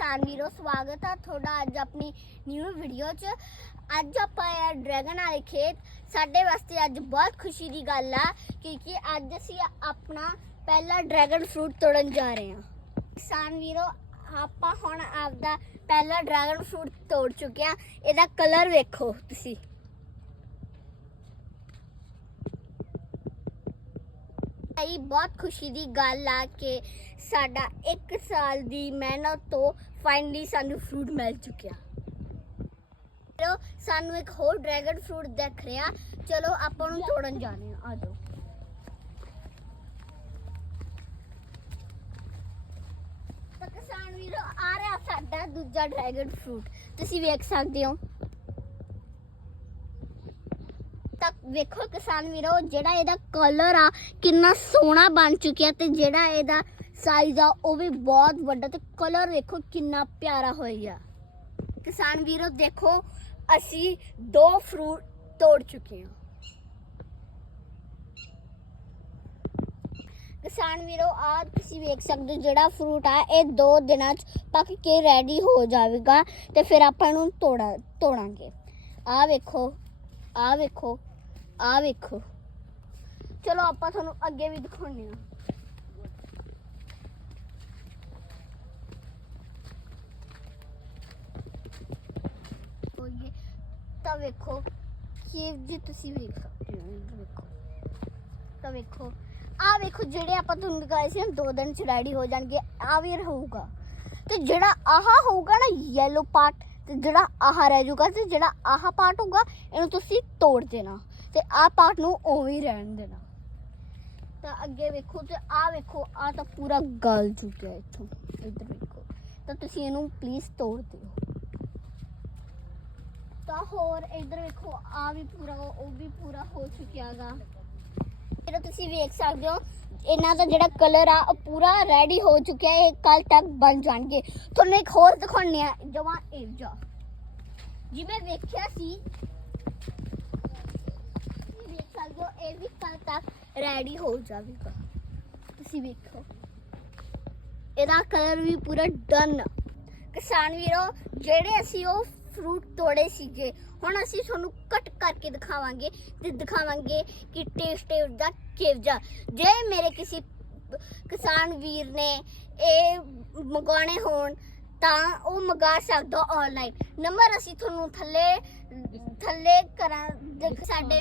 ਕਿਸਾਨ ਵੀਰੋ, ਸਵਾਗਤ ਆ ਤੁਹਾਡਾ ਅੱਜ ਆਪਣੀ ਨਿਊ ਵੀਡੀਓ 'ਚ। ਅੱਜ ਆਪਾਂ ਆ ਡਰੈਗਨ ਵਾਲੇ ਖੇਤ, ਸਾਡੇ ਵਾਸਤੇ ਅੱਜ ਬਹੁਤ ਖੁਸ਼ੀ ਦੀ ਗੱਲ ਆ, ਕਿਉਂਕਿ ਅੱਜ ਅਸੀਂ ਆਪਣਾ ਪਹਿਲਾ ਡਰੈਗਨ ਫਰੂਟ ਤੋੜਨ ਜਾ ਰਹੇ ਹਾਂ। ਕਿਸਾਨ ਵੀਰੋ, ਆਪਾਂ ਹੁਣ ਆਪਦਾ ਪਹਿਲਾ ਡਰੈਗਨ ਫਰੂਟ ਤੋੜ ਚੁੱਕੇ ਹਾਂ। ਇਹਦਾ ਕਲਰ ਵੇਖੋ ਤੁਸੀਂ। ਇਹ ਬਹੁਤ ਖੁਸ਼ੀ ਦੀ ਗੱਲ ਆ ਕਿ ਸਾਡਾ 1 ਸਾਲ ਦੀ ਮਿਹਨਤ ਤੋਂ ਫਾਈਨਲੀ ਸਾਨੂੰ ਫਰੂਟ ਮਿਲ ਚੁੱਕਿਆ। ਚਲੋ, ਸਾਨੂੰ ਇੱਕ ਹੋਰ ਡਰੈਗਨ ਫਰੂਟ ਦਿਖ ਰਿਹਾ। ਚਲੋ, ਆਪਾਂ ਨੂੰ ਤੋੜਨ ਜਾਣੇ ਆ। ਆ ਜਾਓ। ਤਾਂ ਕਿਸਾਨ ਵੀਰੋ, ਆ ਰਿਹਾ ਸਾਡਾ ਦੂਜਾ ਡਰੈਗਨ ਫਰੂਟ ਤੁਸੀਂ ਵੇਖ ਸਕਦੇ ਹੋ। ਤਾਂ ਵੇਖੋ ਕਿਸਾਨ ਵੀਰੋ, ਜਿਹੜਾ ਇਹਦਾ ਕਲਰ ਆ ਕਿੰਨਾ ਸੋਹਣਾ ਬਣ ਚੁੱਕਿਆ ਤੇ ਜਿਹੜਾ ਇਹਦਾ ਸਾਈਜ਼ ਆ ਉਹ ਵੀ ਬਹੁਤ ਵੱਡਾ ਤੇ ਕਲਰ ਵੇਖੋ ਕਿੰਨਾ ਪਿਆਰਾ ਹੋਇਆ। ਕਿਸਾਨ ਵੀਰੋ, ਦੇਖੋ, ਅਸੀਂ ਦੋ ਫਰੂਟ ਤੋੜ ਚੁੱਕੇ ਹਾਂ। ਕਿਸਾਨ ਵੀਰੋ ਆ ਤੁਸੀਂ ਵੇਖ ਸਕਦੇ ਹੋ ਜਿਹੜਾ ਫਰੂਟ ਆ, ਇਹ 2 ਦਿਨਾਂ ਚ ਪੱਕ ਕੇ ਰੈਡੀ ਹੋ ਜਾਵੇਗਾ ਤੇ ਫਿਰ ਆਪਾਂ ਇਹਨੂੰ ਤੋੜਾ, ਤੋੜਾਂਗੇ। ਆ ਵੇਖੋ ਆ ਵੇਖੋ ਆ ਵੇਖੋ। ਚਲੋ ਆਪਾਂ ਤੁਹਾਨੂੰ ਅੱਗੇ ਵੀ ਦਿਖਾਉਂਦੇ ਆ ਹੋਈਏ ਤਾਂ ਵੇਖੋ ਕਿ ਜੇ ਤੁਸੀਂ ਵੇਖ ਸਕਦੇ ਹੋ ਵੇਖੋ। ਤਾਂ ਵੇਖੋ ਆ ਵੇਖੋ ਜਿਹੜੇ ਆਪਾਂ ਤੁਹਾਨੂੰ ਦਿਖਾਏ ਸੀ ਨਾ, ਦੋ ਦਿਨ ਚ ਰੈਡੀ ਹੋ ਜਾਣਗੇ ਆ ਵੀ ਰਹੂਗਾ। ਤੇ ਜਿਹੜਾ ਆਹ ਹੋਊਗਾ ਨਾ ਯੈਲੋ ਪਾਰਟ ਤੇ ਜਿਹੜਾ ਆਹ ਰਹਿ ਜਾਊਗਾ ਤੇ ਜਿਹੜਾ ਆਹ ਪਾਰਟ ਹੋਊਗਾ ਇਹਨੂੰ ਤੁਸੀਂ ਤੋੜ ਦੇਣਾ। ਤੇ ਆਹ ਪਾਰਟ ਨੂੰ ਉਵੇਂ ਹੀ ਰਹਿਣ ਦੇਣਾ। ਤਾਂ ਅੱਗੇ ਵੇਖੋ ਤੇ ਆਹ ਵੇਖੋ, ਆਹ ਤਾਂ ਪੂਰਾ ਗਲ ਚੁੱਕਿਆ ਇੱਥੋਂ। ਇੱਧਰ ਵੇਖੋ। ਤਾਂ ਤੁਸੀਂ ਇਹਨੂੰ ਪਲੀਜ਼ ਤੋੜ ਦਿਓ। ਤਾਂ ਹੋਰ ਇੱਧਰ ਵੇਖੋ ਆ ਵੀ ਪੂਰਾ, ਉਹ ਵੀ ਪੂਰਾ ਹੋ ਚੁੱਕਿਆਗਾ। ਜਿਹੜਾ ਤੁਸੀਂ ਵੇਖ ਸਕਦੇ ਹੋ, ਇਹਨਾਂ ਦਾ ਜਿਹੜਾ ਕਲਰ ਆ, ਉਹ ਪੂਰਾ ਰੈਡੀ ਹੋ ਚੁੱਕਿਆ ਇਹ ਕੱਲ ਤੱਕ ਬਣ ਜਾਣਗੇ। ਤੁਹਾਨੂੰ ਇੱਕ ਹੋਰ ਦਿਖਾਉਣੇ ਆ ਜਮਾ ਇਹ ਜਾ। ਜਿਵੇਂ ਵੇਖਿਆ ਸੀ ਤੁਸੀਂ ਵੇਖ ਸਕਦੇ ਹੋ ਇਹ ਵੀ ਕੱਲ ਤੱਕ ਰੈਡੀ ਹੋ ਜਾਵੇਗਾ। ਤੁਸੀਂ ਵੇਖੋ। ਇਹਦਾ ਕਲਰ ਵੀ ਪੂਰਾ ਡਨ ਕਿਸਾਨ ਵੀਰੋ, ਜਿਹੜੇ ਅਸੀਂ ਉਹ ਫਰੂਟ ਤੋੜੇ ਸੀਗੇ, ਹੁਣ ਅਸੀਂ ਤੁਹਾਨੂੰ ਕੱਟ ਕਰਕੇ ਦਿਖਾਵਾਂਗੇ ਤੇ ਦਿਖਾਵਾਂਗੇ ਕਿ ਟੇਸਟ ਦਾ ਕਿਵਜਾ ਜੇ ਮੇਰੇ ਕਿਸੇ ਕਿਸਾਨ ਵੀਰ ਨੇ ਇਹ ਮੰਗਾਉਣੇ ਹੋਣ, ਤਾਂ ਉਹ ਮੰਗਾ ਸਕਦਾ ਆਨਲਾਈਨ ਨੰਬਰ ਅਸੀਂ ਤੁਹਾਨੂੰ ਥੱਲੇ ਥੱਲੇ ਕਰਾਂ ਦੇਖ ਸਾਡੇ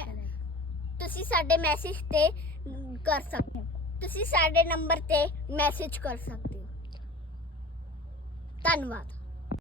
ਤੁਸੀਂ ਸਾਡੇ ਮੈਸੇਜ ਤੇ ਕਰ ਸਕਦੇ ਹੋ। ਤੁਸੀਂ ਸਾਡੇ ਨੰਬਰ ਤੇ ਮੈਸੇਜ ਕਰ ਸਕਦੇ ਹੋ। ਧੰਨਵਾਦ।